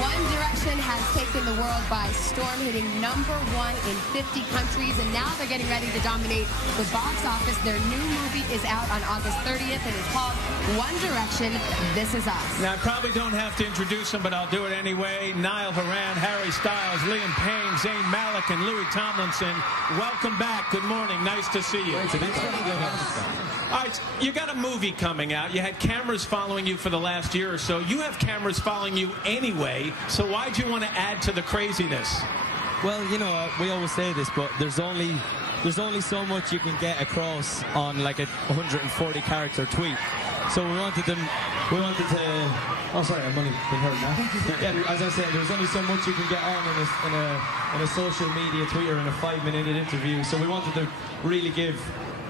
One Direction has taken the world by storm, hitting #1 in 50 countries, and now they're getting ready to dominate the box office. Their new movie is out on August 30th, and it's called One Direction, This Is Us. Now, I probably don't have to introduce them, but I'll do it anyway. Niall Horan, Harry Styles, Liam Payne, Zayn Malik, and Louis Tomlinson. Welcome back. Good morning. Nice to see you. All right, you got a movie coming out. You had cameras following you for the last year or so. You have cameras following you anyway, so why'd you want to add to the craziness? Well, you know, we always say this, but there's only so much you can get across on like a 140 character tweet. So we wanted to. Oh, sorry, I've only been heard now. Yeah, as I said, there's only so much you can get on in a social media tweet or in a 5-minute interview. So we wanted to really give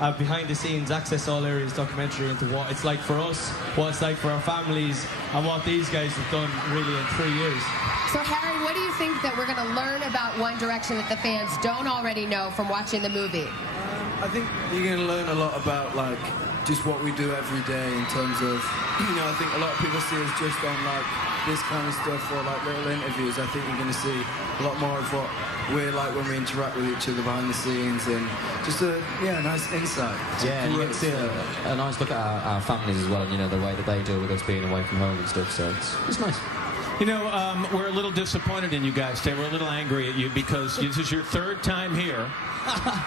a behind-the-scenes, access all areas documentary into what it's like for us, what it's like for our families, and what these guys have done really in 3 years. So, Harry, what do you think that we're going to learn about One Direction that the fans don't already know from watching the movie? I think you're going to learn a lot about, like, just what we do every day in terms of, you know, I think a lot of people see us just on, like, this kind of stuff or, like, little interviews. I think you're going to see a lot more of what we're like when we interact with each other behind the scenes, and just a nice insight. Yeah, and you get to see a nice look at our families as well, and, you know, the way that they deal with us being away from home and stuff, so it's nice. You know, we're a little disappointed in you guys today. We're a little angry at you because this is your 3rd time here.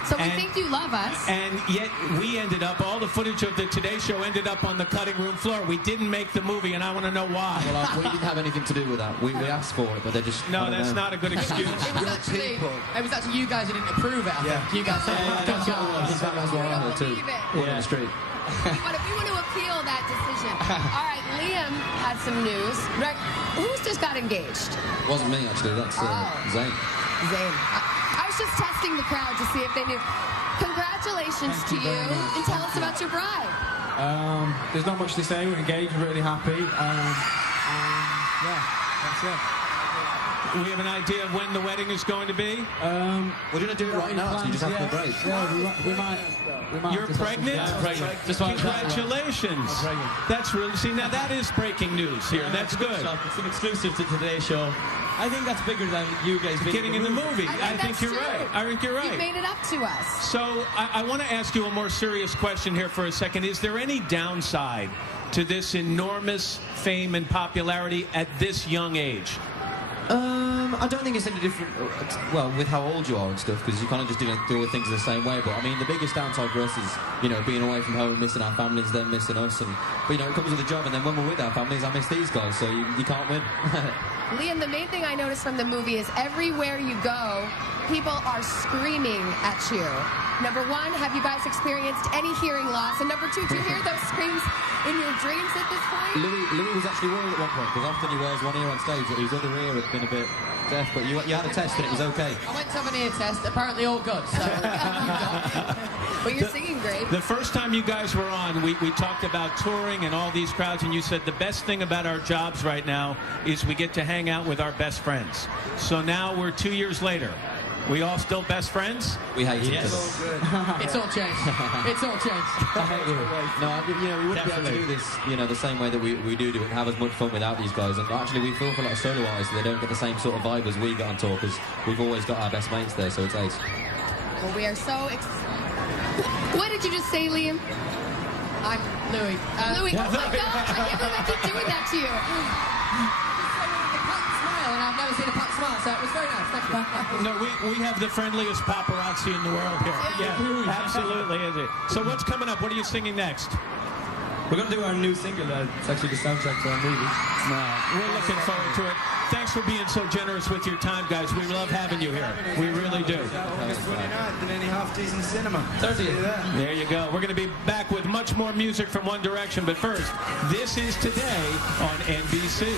So we think you love us. And yet we ended up, all the footage of the Today Show ended up on the cutting room floor. We didn't make the movie, and I want to know why. Well, we didn't have anything to do with that. We asked for it, but they just... No, that's not a good excuse. It was actually you guys who didn't approve it, I think. You guys said, that's why I'm here too. On the street. We want to appeal that decision. All right, Liam has some news. Right, who's just got engaged? It wasn't me, actually. That's Zayn. Zayn. I was just testing the crowd to see if they knew. Congratulations to you, and tell us about your bride. There's not much to say. We're engaged, we're really happy. Yeah, that's it. We have an idea of when the wedding is going to be? We're going to do it right now, so you just have to break. Yeah, we might. You're pregnant? I'm pregnant. Congratulations. That's really... See, now that is breaking news here. That's good. It's an exclusive to Today's Show. I think that's bigger than you guys getting in the movie. I think you're right. I think you're right. You made it up to us. So I want to ask you a more serious question here for a second. Is there any downside to this enormous fame and popularity at this young age? I don't think it's any different, well, with how old you are and stuff, because you kind of just deal with things in the same way. But, I mean, the biggest downside for us is, you know, being away from home, missing our families, then missing us. But, you know, it comes with the job, and then when we're with our families, I miss these guys, so you can't win. Liam, the main thing I noticed from the movie is everywhere you go, people are screaming at you. Number one, have you guys experienced any hearing loss? And number two, do you hear those screams in your dreams at this point? Louis was actually worried at one point, because often he wears one ear on stage, but his other ear had been a bit deaf, but you had a test and it was okay. I went to have an ear test, apparently all good, so... But you're singing great. The first time you guys were on, we talked about touring and all these crowds, and you said the best thing about our jobs right now is we get to hang out with our best friends. So now we're 2 years later. We all still best friends? We hate each other. It's all changed. It's all changed. I hate you. No, you know, we wouldn't be able to do this, you know, the same way that we do it and have as much fun without these guys. And actually, we feel for a lot of solo artists, they don't get the same sort of vibe as we get on tour, because we've always got our best mates there, so it's ace. Well, we are so What did you just say, Liam? I'm Louis. Louis, oh my God, I can't believe I keep doing that to you. And I've never seen a Pat smile, so it was very nice. Thank you. No, we have the friendliest paparazzi in the world here. Yeah, absolutely, is it? So what's coming up? What are you singing next? We're going to do our new single. It's actually the soundtrack to our movie. We're looking forward to it. Thanks for being so generous with your time, guys. We love having you here. We really do. August 29th in any half-decent cinema. 30th. There you go. We're going to be back with much more music from One Direction. But first, this is Today on NBC.